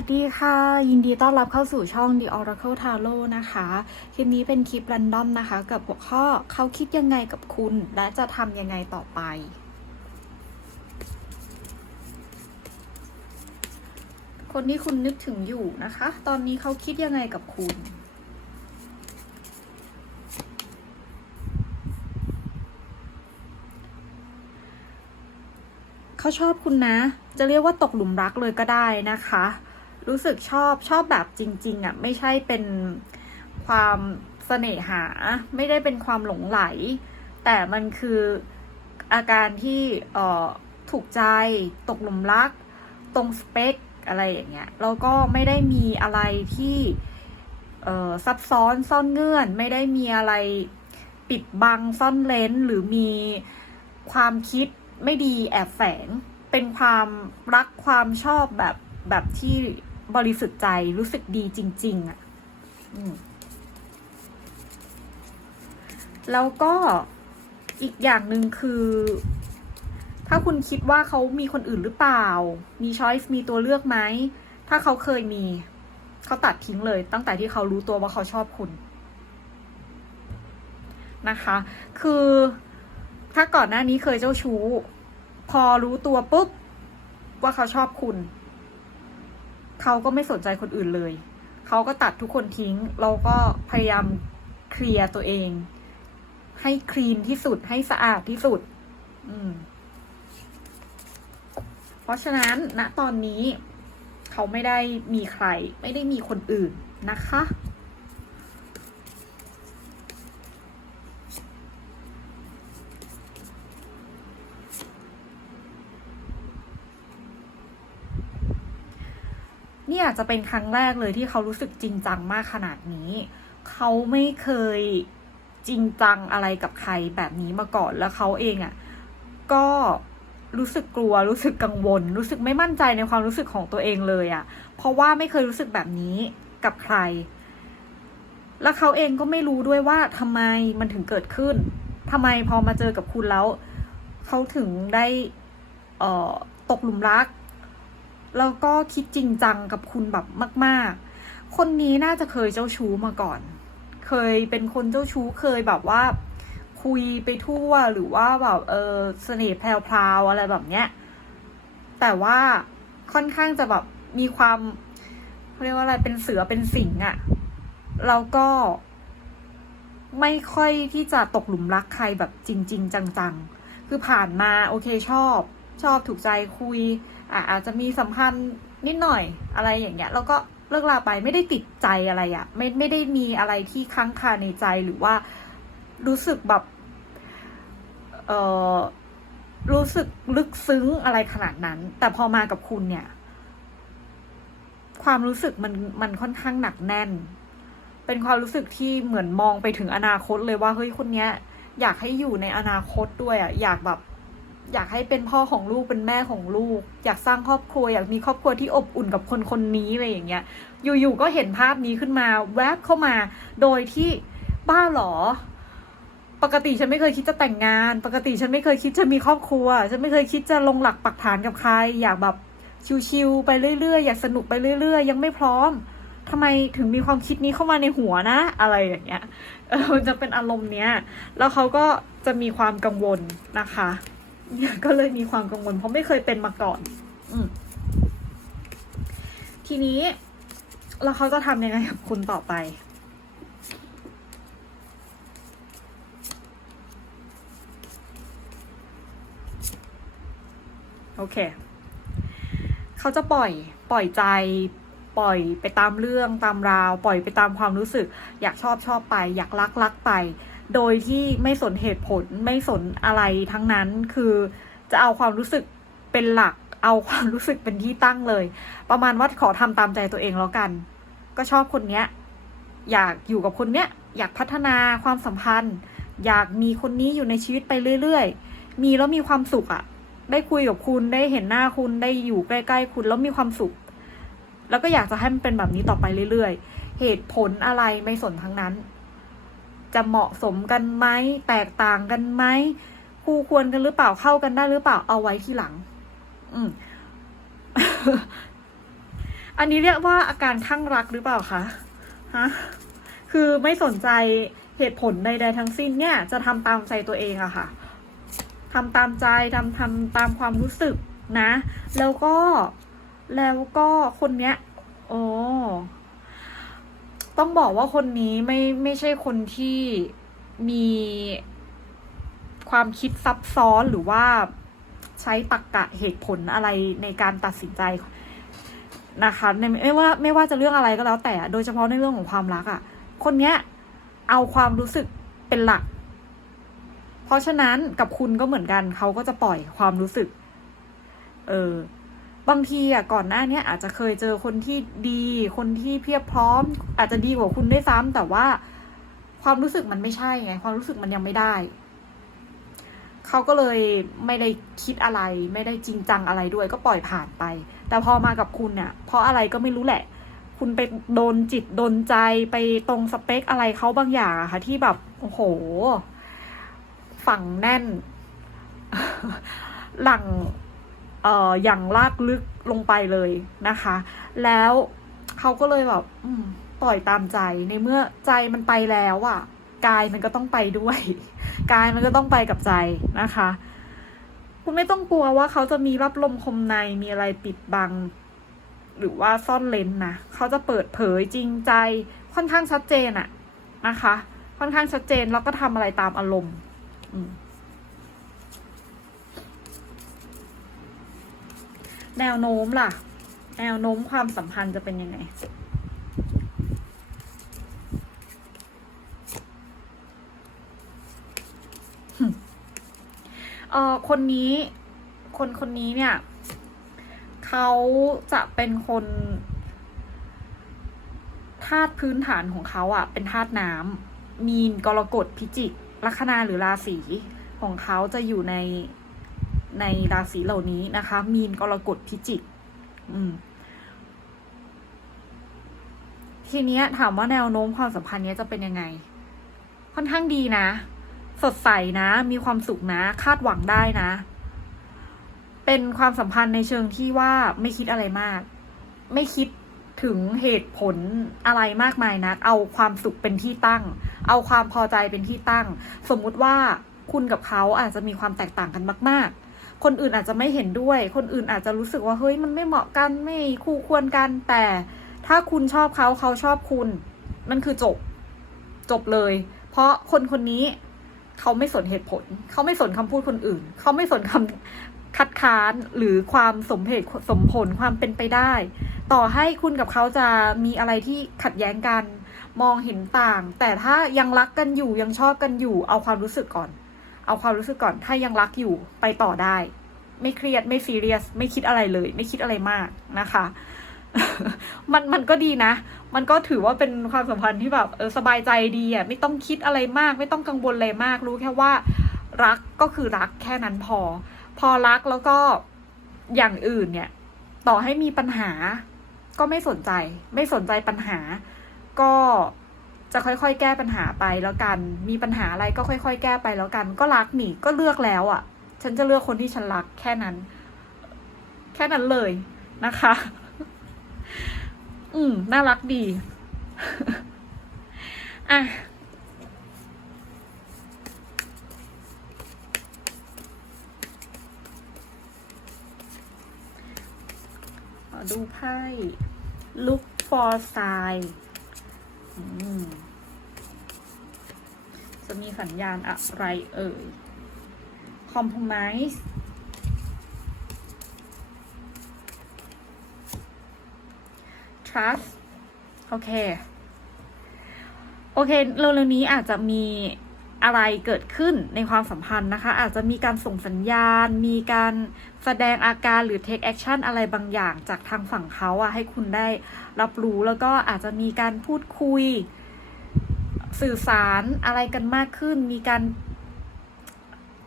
วัสดีค่ะ ยินดีต้อนรับเข้าสู่ช่อง The Oracle Tarot นะคะ คลิปนี้เป็นคลิป r รนดอมนะคะ กับหัวข้อเขาคิดยังไงกับคุณ และจะทำยังไงต่อไป คนที่คุณนึกถึงอยู่นะคะ ตอนนี้เขาคิดยังไงกับคุณเขาชอบคุณนะ จะเรียกว่าตกหลุมรักเลยก็ได้นะคะ รู้สึกชอบชอบแบบจริง ๆอะไม่ใช่เป็นความเสน่หา ไม่ได้เป็นความหลงไหล แต่มันคืออาการที่เอ่อถูกใจตกหลุมรัก ตรงสเปคอะไรอย่างเงี้ยแล้วก็ไม่ได้มีอะไรที่เอ่อซับซ้อนซ่อนเงื่อน ไม่ได้มีอะไรปิดบังซ่อนเลนหรือมีความคิดไม่ดีแอบแฝงเป็นความรักความชอบแบบแบบที่ บริสุทธิ์ใจรู้สึกดีจริง ๆอะแล้วก็อีกอย่างหนึ่งคือ ถ้าคุณคิดว่าเขามีคนอื่นหรือเปล่า มีช้อยส์มีตัวเลือกไหม ถ้าเขาเคยมี เขาตัดทิ้งเลย ตั้งแต่ที่เขารู้ตัวว่าเขาชอบคุณนะคะ คือถ้าก่อนหน้านี้เคยเจ้าชู้ พอรู้ตัวปุ๊บว่าเขาชอบคุณ เขาก็ไม่สนใจคนอื่นเลย เขาก็ตัดทุกคนทิ้ง เราก็พยายามเคลียร์ตัวเอง ให้คลีนที่สุด ให้สะอาดที่สุด อืม เพราะฉะนั้นณตอนนี้ เขาไม่ได้มีใคร ไม่ได้มีคนอื่นนะคะ นี่อาจจะเป็นครั้งแรกเลยที่เขารู้สึกจริงจังมากขนาดนี้ เขาไม่เคยจริงจังอะไรกับใครแบบนี้มาก่อนแล้วเขาเองอะ่ะก็รู้สึกกลัวรู้สึกกังวล รู้สึกไม่มั่นใจในความรู้สึกของตัวเองเลยอะ่ะ เพราะว่าไม่เคยรู้สึกแบบนี้กับใคร แล้วเขาเองก็ไม่รู้ด้วยว่าทำไมมันถึงเกิดขึ้นทำไมพอมาเจอกับคุณแล้ว เขาถึงได้เออตกหลุมรัก แล้วก็คิดจริงจังกับคุณแบบมาก ๆ คนนี้น่าจะเคยเจ้าชู้มาก่อน เคยเป็นคนเจ้าชู้เคยแบบว่า คุยไปทั่วหรือว่าแบบเออเสน่ห์แพรวๆอะไรแบบเนี้ย แต่ว่าค่อนข้างจะแบบมีความเรียกว่าอะไรเป็นเสือเป็นสิงอะแล้วก็ไม่ค่อยที่จะตกหลุมรักใครแบบจริง ๆ จัง ๆ คือผ่านมาโอเคชอบ ชอบถูกใจคุย อะอาจจะมีสัมพันธ์นิดหน่อยอะไรอย่างเงี้ยแล้วก็เลิกลาไปไม่ได้ติดใจอะไรอะ่ะไม่ไม่ได้มีอะไรที่ค้างคาในใจหรือว่ารู้สึกแบบเออรู้สึกลึกซึ้งอะไรขนาดนั้น แต่พอมากับคุณเนี่ย ความรู้สึกมันมันค่อนข้างหนักแน่น เป็นความรู้สึกที่เหมือนมองไปถึงอนาคตเลยว่าเฮ้ยคนเนี้ย อยากให้อยู่ในอนาคตด้วยอะ่ะอยากแบบ อยากให้เป็นพ่อของลูกเป็นแม่ของลูก อยากสร้างครอบครัว อยากมีครอบครัวที่อบอุ่นกับคนคนนี้อะไรอย่างเงี้ย อยู่ๆก็เห็นภาพนี้ขึ้นมา แวบเข้ามา โดยที่บ้าหรอ ปกติฉันไม่เคยคิดจะแต่งงาน ปกติฉันไม่เคยคิดจะมีครอบครัว ฉันไม่เคยคิดจะลงหลักปักฐานกับใคร อยากแบบชิวๆไปเรื่อยๆอยากสนุกไปเรื่อยๆ ยังไม่พร้อมทำไมถึงมีความคิดนี้เข้ามาในหัวนะ อะไรอย่างเงี้ยเออมันจะเป็นอารมณ์เนี้ย แล้วเขาก็จะมีความกังวลนะคะ ก็เลยมีความกังวลเพราะไม่เคยเป็นมาก่อน อืทีนี้แล้วเขาจะทำยังไงกับคุณต่อไป โอเค เขาจะปล่อย ปล่อยใจ ปล่อยไปตามเรื่องตามราว ปล่อยไปตามความรู้สึก อยากชอบชอบไป อยากรักรักไป โดยที่ไม่สนเหตุผลไม่สนอะไรทั้งนั้นคือจะเอาความรู้สึกเป็นหลัก เอาความรู้สึกเป็นที่ตั้งเลย ประมาณว่าขอทำตามใจตัวเองแล้วกัน ก็ชอบคนเนี้ย อยากอยู่กับคนเนี้ย อยากพัฒนาความสัมพันธ์ อยากมีคนนี้อยู่ในชีวิตไปเรื่อยๆ มีแล้วมีความสุขอะได้คุยกับคุณได้เห็นหน้าคุณได้อยู่ใกล้ๆคุณแล้วมีความสุข แล้วก็อยากจะให้มันเป็นแบบนี้ต่อไปเรื่อยๆ เหตุผลอะไรไม่สนทั้งนั้น จะเหมาะสมกันไหมแตกต่างกันไหมคู่ควรกันหรือเปล่าเข้ากันได้หรือเปล่าเอาไว้ที่หลัง อืม อันนี้เรียกว่าอาการข้างรักหรือเปล่าคะฮะคือไม่สนใจเหตุผลใดๆทั้งสิ้นเนี่ย จะทำตามใจตัวเองอะค่ะทำตามใจทำทำตามความรู้สึกนะ แล้วก็แล้วก็คนเนี้ย โอ้ ต้องบอกว่าคนนี้ไม่ไม่ใช่คนที่มีความคิดซับซ้อนหรือว่าใช้ตรกกะเหตุผลอะไรในการตัดสินใจนะคะในไม่ว่าไม่ว่าจะเรื่องอะไรก็แล้วแต่ โดยเฉพาะในเรื่องของความรักอะ่ะ คนเนี้ยเอาความรู้สึกเป็นหลัก เพราะฉะนั้นกับคุณก็เหมือนกันเขาก็จะปล่อยความรู้สึก เออ บางทีอะก่อนหน้าเนี้ยอาจจะเคยเจอคนที่ดี คนที่เพียบพร้อม อาจจะดีกว่าคุณด้วยซ้ำแต่ว่าความรู้สึกมันไม่ใช่ไง ความรู้สึกมันยังไม่ได้ เขาก็เลยไม่ได้คิดอะไร ไม่ได้จริงจังอะไรด้วย ก็ปล่อยผ่านไป แต่พอมากับคุณเนี่ยเพราะอะไรก็ไม่รู้แหละ คุณไปโดนจิตโดนใจไปตรงสเปคอะไรเขาบางอย่างอะค่ะที่แบบโอ้โห ฝังแน่น หลัง เอ่ออย่างลากลึกลงไปเลยนะคะ แล้วเขาก็เลยแบบปล่อยตามใจในเมื่อใจมันไปแล้วอะ่ะกายมันก็ต้องไปด้วย กายมันก็ต้องไปกับใจนะคะ คุณไม่ต้องกลัวว่าเขาจะมีรับลมคมในมีอะไรปิดบัง หรือว่าซ่อนเลนนะเขาจะเปิดเผยจริงใจค่อนข้างชัดเจนอะนะคะ ค่อนข้างชัดเจนแล้วก็ทำอะไรตามอารมณ์ อืม แนวโน้มล่ะ แนวโน้มความสัมพันธ์จะเป็นยังไงเออคนนี้คนคนนี้เนี่ย เขาจะเป็นคนธาตุพื้นฐานของเขาอะ่ะ เป็นธาตุน้ำมีนกรกฎพิจิกลัคนาหรือราศีของเขาจะอยู่ใน ในราศีเหล่านี้นะคะ มีนกรกฎพิจิกทีนี้ถามว่าแนวโน้มความสัมพันธ์นี้จะเป็นยังไง ค่อนข้างดีนะ สดใสนะ มีความสุขนะ คาดหวังได้นะ เป็นความสัมพันธ์ในเชิงที่ว่าไม่คิดอะไรมาก ไม่คิดถึงเหตุผลอะไรมากมายนะักเอาความสุขเป็นที่ตั้ง เอาความพอใจเป็นที่ตั้ง สมมุติว่าคุณกับเขาอาจจะมีความแตกต่างกันมาก ๆ คนอื่นอาจจะไม่เห็นด้วย คนอื่นอาจจะรู้สึกว่าเฮ้ยมันไม่เหมาะกันไม่คู่ควรกันแต่ถ้าคุณชอบเขาเขาชอบคุณมันคือจบจบเลย เพราะคนคนนี้เขาไม่สนเหตุผล เขาไม่สนคำพูดคนอื่น เขาไม่สนคำคัดค้านหรือความสมเหตุสมผลความเป็นไปได้ ต่อให้คุณกับเขาจะมีอะไรที่ขัดแย้งกัน มองเห็นต่าง แต่ถ้ายังรักกันอยู่ยังชอบกันอยู่เอาความรู้สึกก่อน เอาความรู้สึกก่อน ถ้ายังรักอยู่ไปต่อได้ ไม่เครียดไม่ซีเรียส ไม่คิดอะไรเลย ไม่คิดอะไรมากนะคะ มันมันก็ดีนะ มันก็ถือว่าเป็นความสัมพันธ์ที่แบบเออสบายใจดีอะไม่ต้องคิดอะไรมาก ไม่ต้องกังวลอะไรมาก รู้แค่ว่า รักก็คือรักแค่นั้นพอ พอรักแล้วก็อย่างอื่นเนี่ย ต่อให้มีปัญหา ก็ไม่สนใจ ไม่สนใจปัญหา ก็ จะค่อยๆ แก้ปัญหาไปแล้วกัน มีปัญหาอะไรก็ค่อย ๆ แก้ไปแล้วกัน ก็รักหนีก็เลือกแล้วอะ ฉันจะเลือกคนที่ฉันรักแค่นั้น แค่นั้นเลยนะคะ อืม น่ารักดี อะดูไพ่ look for sign จะมีสัญญาณอะไรเอ่ย compromise trust โอเค โอเคเร็วๆนี้อาจจะมี อะไรเกิดขึ้นในความสัมพันธ์นะคะ อาจจะมีการส่งสัญญาณ มีการแสดงอาการหรือ take action อะไรบางอย่างจากทางฝั่งเขาอะให้คุณได้รับรู้แล้วก็อาจจะมีการพูดคุย สื่อสารอะไรกันมากขึ้น มีการ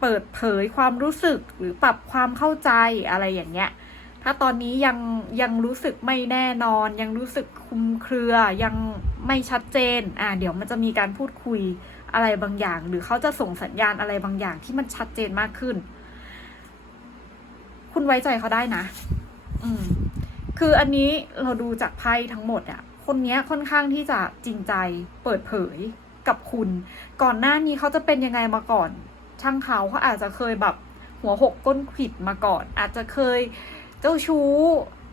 เปิดเผยความรู้สึกหรือปรับความเข้าใจอะไรอย่างเงี้ย ถ้าตอนนี้ยังยังรู้สึกไม่แน่นอน ยังรู้สึกคุมเครือยังไม่ชัดเจน อ่าเดี๋ยวมันจะมีการพูดคุย อะไรบางอย่าง หรือเขาจะส่งสัญญาณอะไรบางอย่างที่มันชัดเจนมากขึ้น คุณไว้ใจเขาได้นะ อืม คืออันนี้เราดูจากไพ่ทั้งหมดอะคนเนี้ยค่อนข้างที่จะจริงใจเปิดเผยกับคุณ ก่อนหน้านี้เขาจะเป็นยังไงมาก่อน ช่างเขาเขาอาจจะเคยแบบหัวหกก้นขิดมาก่อน อาจจะเคยเจ้าชู้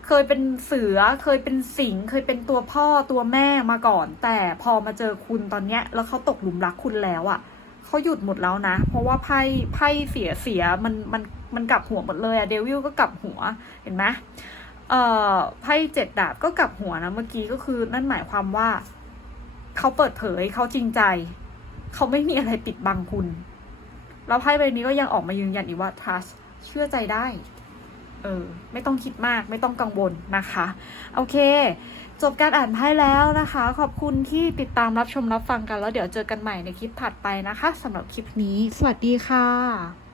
เคยเป็นเสือเคยเป็นสิง เคยเป็นตัวพ่อตัวแม่มาก่อน แต่พอมาเจอคุณตอนเนี้ย แล้วเขาตกหลุมรักคุณแล้วอะเขาหยุดหมดแล้วนะ เพราะว่าไพ่ไพ่เสียเสียมันมันมันกลับหัวหมดเลยอะเดวิลก็กลับหัวเห็นไหมเอ่อไพ่เจ็ดดาบก็กลับหัวนะเมื่อกี้ก็คือนั่นหมายความว่าเขาเปิดเผยเขาจริงใจเขาไม่มีอะไรปิดบังคุณ แล้วไพ่ใบนี้ก็ยังออกมายืนยันอีกว่า trust เชื่อใจได้ เออ ไม่ต้องคิดมาก ไม่ต้องกังวลนะคะ โอเค จบการอ่านไพ่แล้วนะคะ ขอบคุณที่ติดตามรับชมรับฟังกัน แล้วเดี๋ยวเจอกันใหม่ในคลิปถัดไปนะคะสำหรับคลิปนี้ สวัสดีค่ะ